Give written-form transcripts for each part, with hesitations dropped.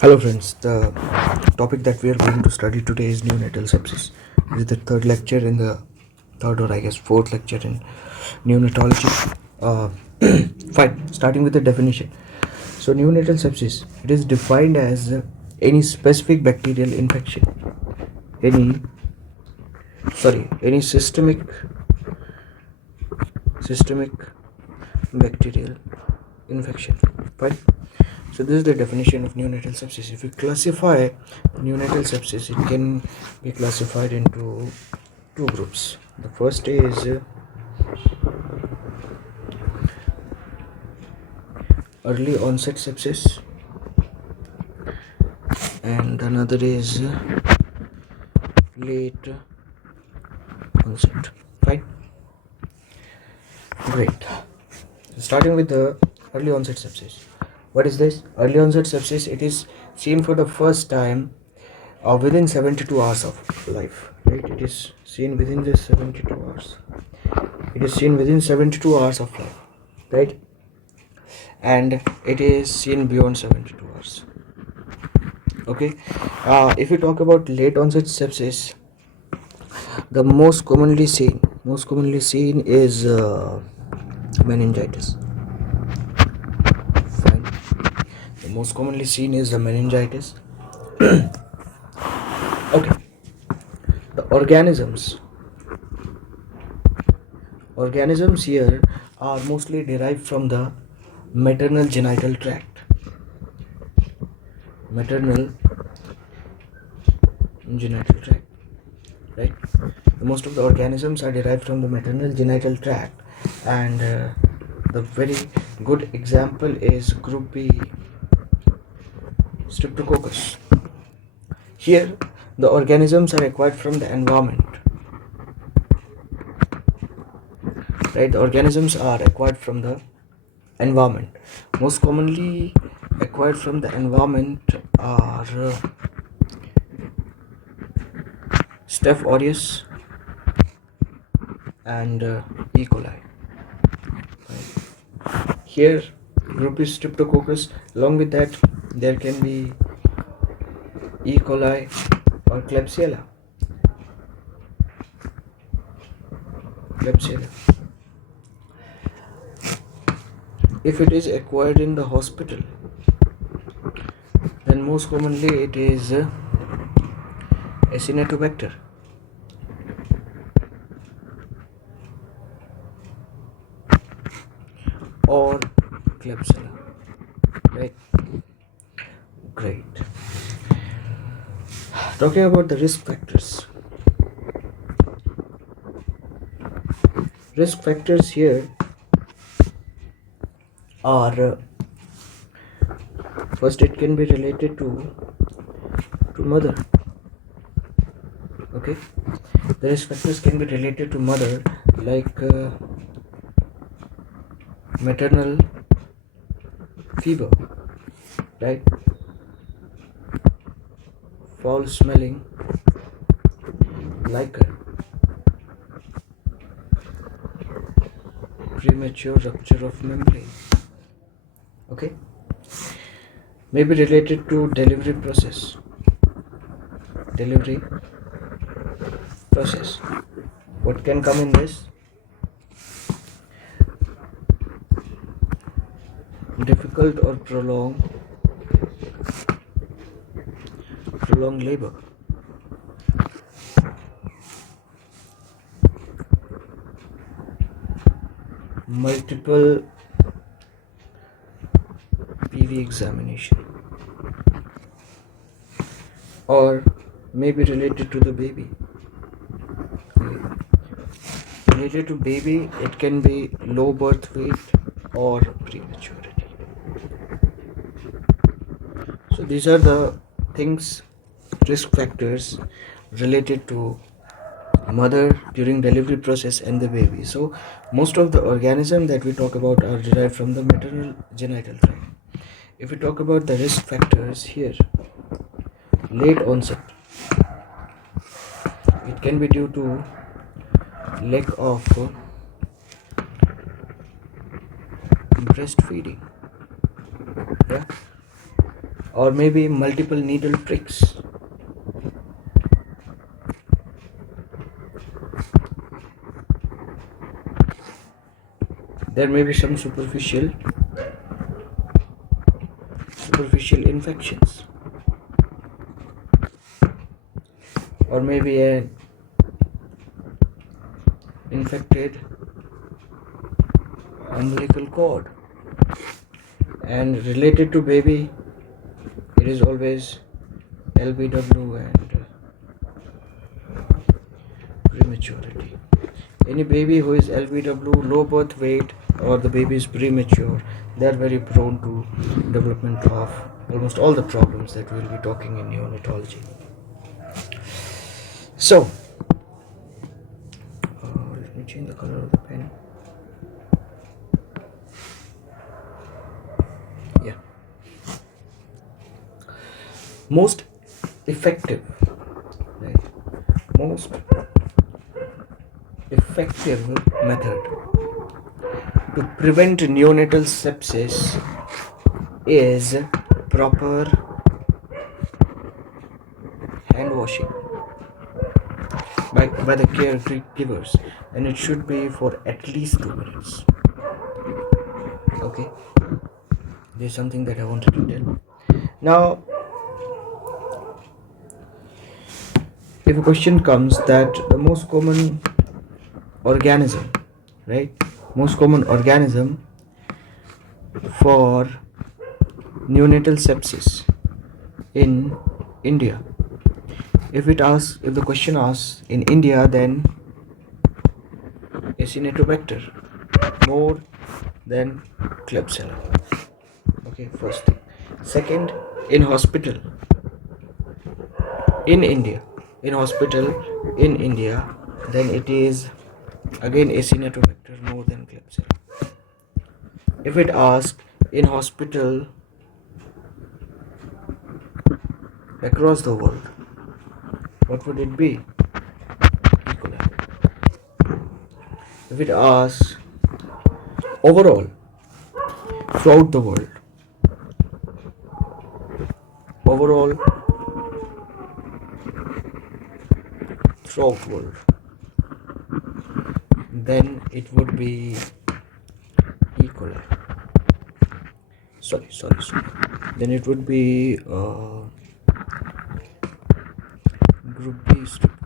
Hello friends, the topic that we are going to study today is neonatal sepsis. This is the third lecture in the third or I guess fourth lecture in neonatology. Uh, Fine, starting with the definition. So neonatal sepsis, it is defined as any specific bacterial infection, any any systemic bacterial infection. Fine. So this is the definition of neonatal sepsis. If we classify neonatal sepsis, it can be classified into two groups. The first is early onset sepsis, and another is late onset. Fine, great. Starting with the early onset sepsis. What is this? Early onset sepsis, it is seen for the first time within 72 hours of life. Right? It is seen within the 72 hours. It is seen within 72 hours of life. Right? And it is seen beyond 72 hours. Okay. If we talk about late onset sepsis, the most commonly seen is meningitis. Fine. The most commonly seen is the meningitis. Okay. The organisms here are mostly derived from the maternal genital tract. Maternal genital tract, right? Most of the organisms are derived from the maternal genital tract, and the very good example is group B, streptococcus. Here the organisms are acquired from the environment, right? The organisms are acquired from the environment. Most commonly acquired from the environment are Staph aureus and E. coli. Here, group is streptococcus. Along with that, there can be E. coli or Klebsiella. If it is acquired in the hospital, then most commonly it is Acinetobacter. Or Klebsiella, right? Great. Talking about the risk factors. Risk factors here are first, it can be related to mother. Okay, the risk factors can be related to mother, like maternal fever, right? Foul smelling liquor, premature rupture of membrane. Okay, may be related to delivery process. What can come in this? Difficult or prolonged labor. Multiple PV examination, or may be related to the baby. Related to baby, it can be low birth weight or prematurity. So these are the things, risk factors related to mother during delivery process and the baby. So most of the organisms that we talk about are derived from the maternal genital tract. If we talk about the risk factors here, late onset, it can be due to lack of breastfeeding, yeah, or maybe multiple needle pricks. There may be some superficial infections, or maybe an infected umbilical cord. And related to baby, it is always LBW and prematurity. Any baby who is LBW, low birth weight, or the baby is premature, they are very prone to development of almost all the problems that we will be talking in neonatology. So, let me change the color of the pen. Yeah. Most effective method to prevent neonatal sepsis is proper hand washing by the caregivers, and it should be for at least 2 minutes. Okay, there's something that I wanted to tell. Now, if a question comes that the most common organism for neonatal sepsis in India, if the question asks in India, then Acinetobacter more than Klebsiella. Okay, first thing. Second, in hospital in India, then it is again Acinetobacter more than Klebsiella. If it asks in hospital across the world, what would it be? E. coli. If it asks overall throughout the world, then it would be E. coli. Sorry. Then it would be group B strep.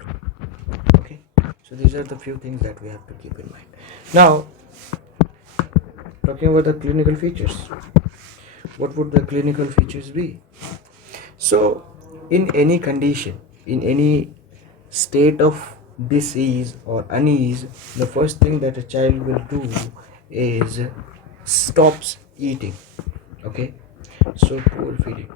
Okay, so these are the few things that we have to keep in mind. Now, talking about the clinical features, what would the clinical features be? So, in any condition, in any state of disease or unease, the first thing that a child will do is stops eating. Okay, so poor feeding,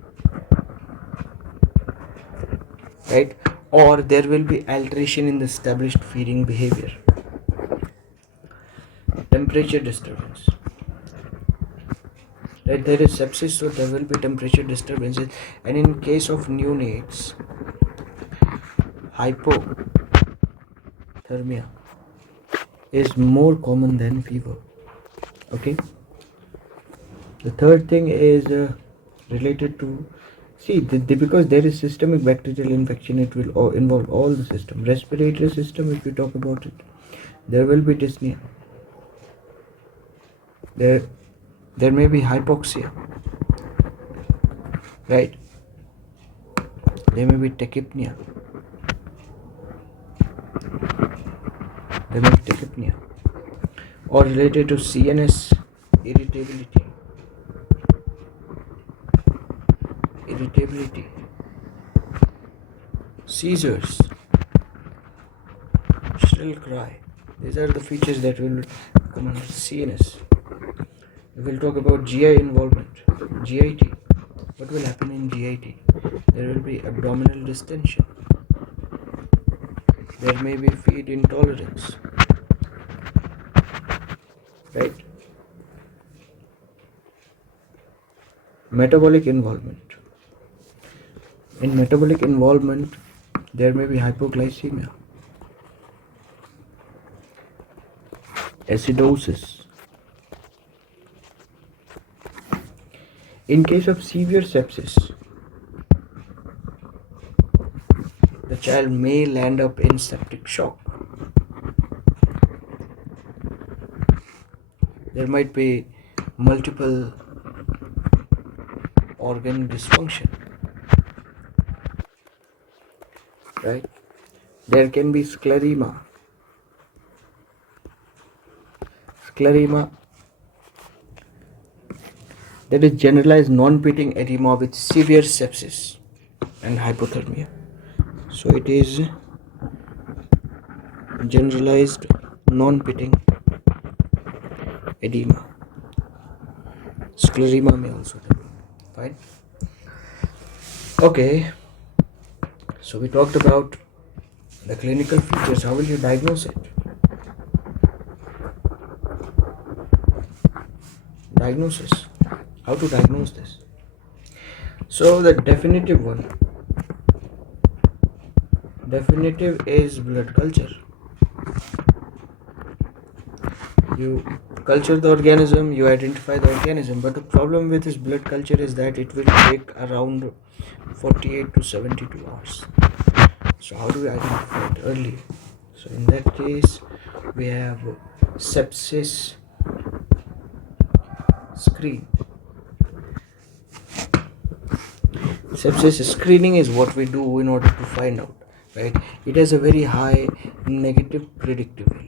right? Or there will be alteration in the established feeding behavior. Temperature disturbance, right? There is sepsis, so there will be temperature disturbances, and in case of neonates, hypothermia is more common than fever. Okay, the third thing is related to because there is systemic bacterial infection, it will involve all the system. Respiratory system, if we talk about it, there will be dyspnea, there may be hypoxia, right? There may be tachypnea, or related to CNS irritability, seizures, shrill cry. These are the features that will come under CNS. We will talk about GI involvement. GIT. What will happen in GIT? There will be abdominal distension. There may be feed intolerance. Right? Metabolic involvement. In metabolic involvement, there may be hypoglycemia, acidosis. In case of severe sepsis, the child may land up in septic shock. There might be multiple organ dysfunction, right? There can be scleroderma. Scleroderma, that is generalized non-pitting edema with severe sepsis and hypothermia. So it is generalized non-pitting edema. Scleroderma may also be fine. Okay, so we talked about the clinical features. How will you diagnose it? Diagnosis. How to diagnose this? So the definitive is blood culture. You culture the organism, you identify the organism, but the problem with this blood culture is that it will take around 48 to 72 hours. So how do we identify it early? So in that case, we have sepsis screen. Sepsis screening is what we do in order to find out, right? It has a very high negative predictive value.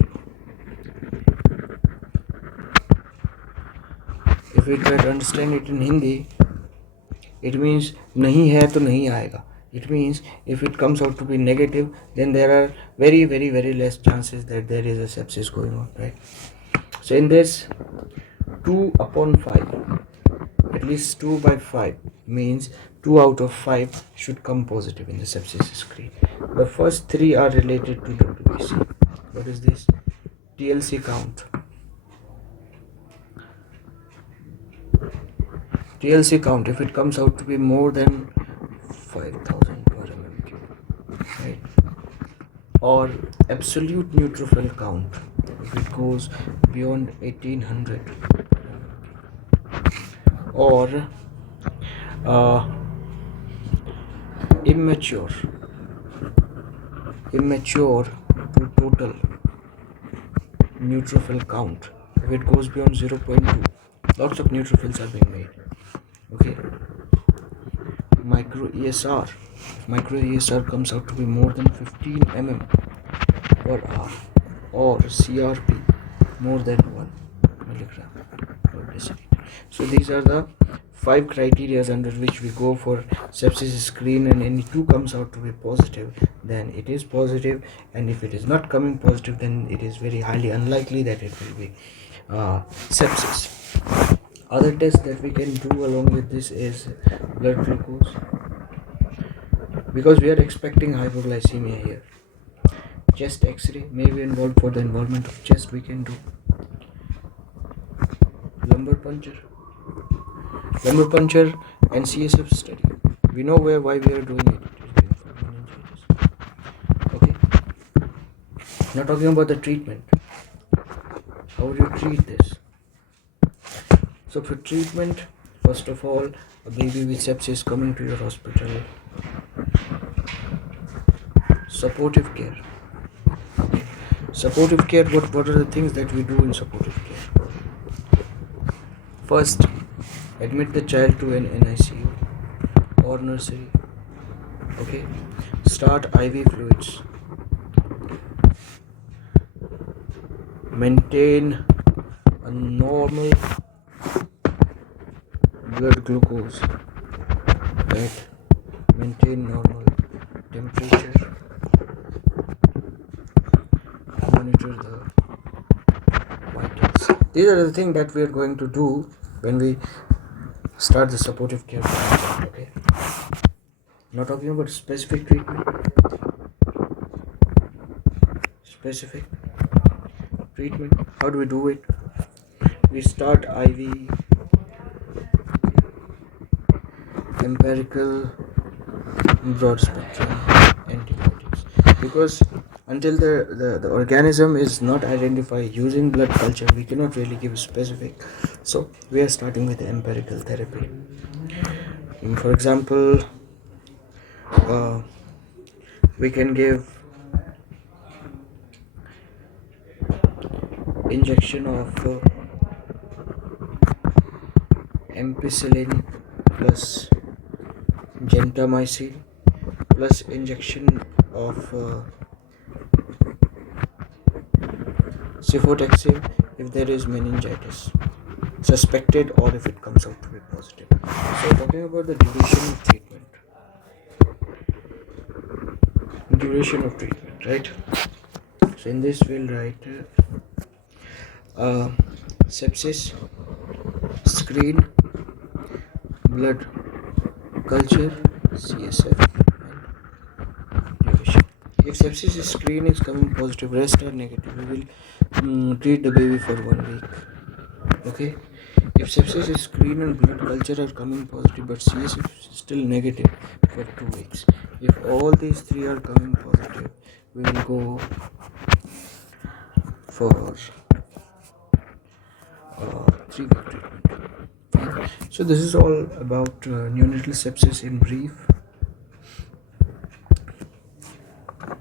If we try to understand it in Hindi, it means nahi hai to nahi aayega. It means if it comes out to be negative, then there are very, very, very less chances that there is a sepsis going on, right? So in this 2/5, at least 2 by 5 means 2 out of 5 should come positive in the sepsis screen. The first 3 are related to WBC. What is this? TLC count. TLC count, if it comes out to be more than 5000 per mmQ, right? Or absolute neutrophil count, if it goes beyond 1800, or immature to total neutrophil count, if it goes beyond 0.2, lots of neutrophils are being made. Okay, micro ESR, if micro ESR comes out to be more than 15 mm per hour, or CRP more than 1 milligram per deciliter. So these are the 5 criteria under which we go for sepsis screen, and any 2 comes out to be positive, then it is positive, and if it is not coming positive, then it is very highly unlikely that it will be sepsis. Other tests that we can do along with this is blood glucose, because we are expecting hypoglycemia here. Chest X-ray may be involved. For the involvement of chest, we can do lumbar puncture and CSF study. We know why we are doing it. Okay, now talking about the treatment. How would you treat this? So for treatment, first of all, a baby with sepsis coming to your hospital, supportive care. What are the things that we do in supportive care? First, admit the child to an NICU or nursery. Okay, start IV fluids, maintain a normal blood glucose, right? Maintain normal temperature, monitor the vitals. These are the things that we are going to do when we start the supportive care. Okay, not talking about specific treatment. How do we do it? We start IV, empirical, broad spectrum antibiotics, because until the organism is not identified using blood culture, we cannot really give specific. So we are starting with empirical therapy. For example, We can give injection of ampicillin plus gentamicin plus injection of cefotaxime if there is meningitis suspected or if it comes out to be positive. So talking about the duration of treatment, right? So in this we'll write sepsis, screen, blood culture, CSF, and duration. If sepsis screen is coming positive, rest are negative, we will treat the baby for 1 week. Okay. If sepsis screen and blood culture are coming positive but CSF is still negative, for 2 weeks. If all these three are coming positive, we will go for 3 week treatment. So this is all about neonatal sepsis in brief.